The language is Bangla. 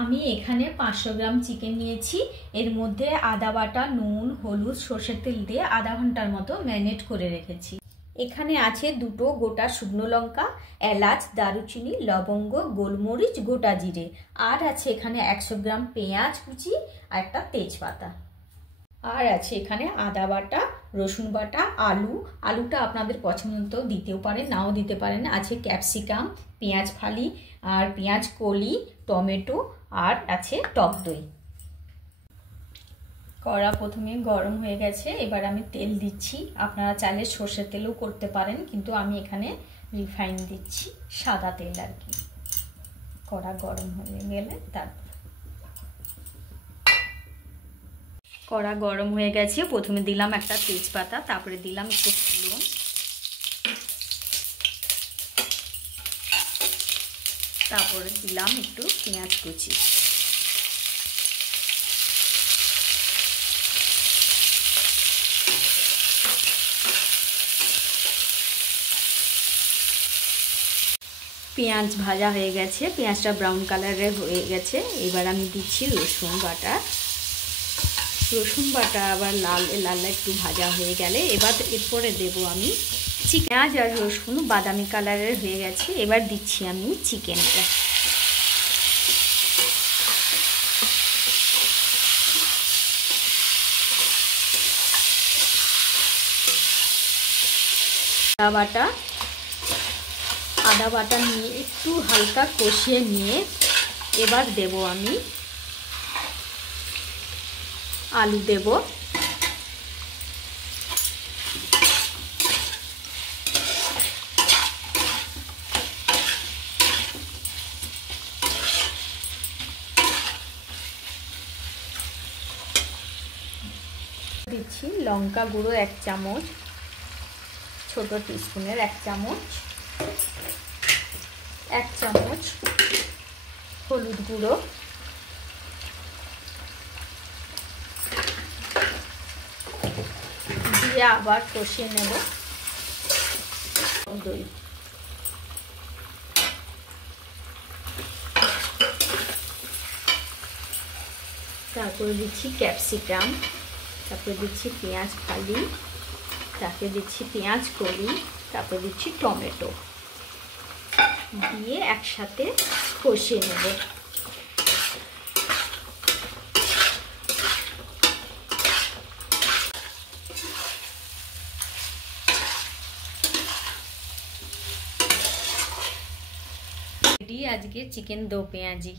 আমি এখানে 500 গ্রাম চিকেন নিয়েছি। এর মধ্যে আদা বাটা, নুন, হলুদ, সরষের তেল দিয়ে আধা ঘন্টার মতো ম্যারিনেট করে রেখেছি। এখানে আছে 2টো গোটা শুকনো লঙ্কা, এলাচ, দারুচিনি, লবঙ্গ, গোলমরিচ, গোটা জিরে, আর আছে এখানে 100 গ্রাম পেঁয়াজ কুচি আর একটা তেজপাতা। আর আছে এখানে আদা বাটা, রসুন বাটা, আলুটা আপনাদের পছন্দ মতো দিতেও পারেন, নাও দিতে পারেন। আছে ক্যাপসিকাম, পেঁয়াজ ফালি আর পেঁয়াজ কলি, টমেটো, আর আছে টক দই। কড়া প্রথমে গরম হয়ে গেছে, এবার আমি তেল দিচ্ছি। আপনারা চাইলে সর্ষের তেলও করতে পারেন, কিন্তু আমি এখানে রিফাইন দিচ্ছি, সাদা তেল আর কি। কড়া গরম হয়ে গেলে তারপর কড়া গরম হয়ে গেছে, প্রথমে দিলাম একটা তেজপাতা, তারপরে দিলাম একটু ফোড়ন, তারপরে দিলাম একটু পেঁয়াজ কুচি। পেঁয়াজ ভাজা হয়ে গেছে, পেঁয়াজটা ব্রাউন কালারের হয়ে গেছে। এবার আমি দিচ্ছি রসুন বাটা। রসুন বাটা আবার লাল একটু ভাজা হয়ে গেলে এবার এরপরে দেব আমি পেঁয়াজ আর রসুন বাদামি কালারের হয়ে গেছে। এবার দিচ্ছি আমি চিকেনটা। আদা বাটা নিয়ে একটু হালকা কষিয়ে নিয়ে এবার দেব আমি আলু দেব। দিচ্ছি লঙ্কা গুঁড়ো 1 চামচ, ছোট টিস্পুনের 1 চামচ, 1 চামচ হলুদ গুঁড়ো, দিয়ে আবার কষিয়ে নেব। দই, তারপরে দিচ্ছি ক্যাপসিকাম, তারপরে দিচ্ছি পেঁয়াজ ফালি, তারপরে দিচ্ছি পেঁয়াজ কলি, তারপরে দিচ্ছি টমেটো, দিয়ে একসাথে কষিয়ে নেব। আজকে চিকেন দো পেঁয়াজি।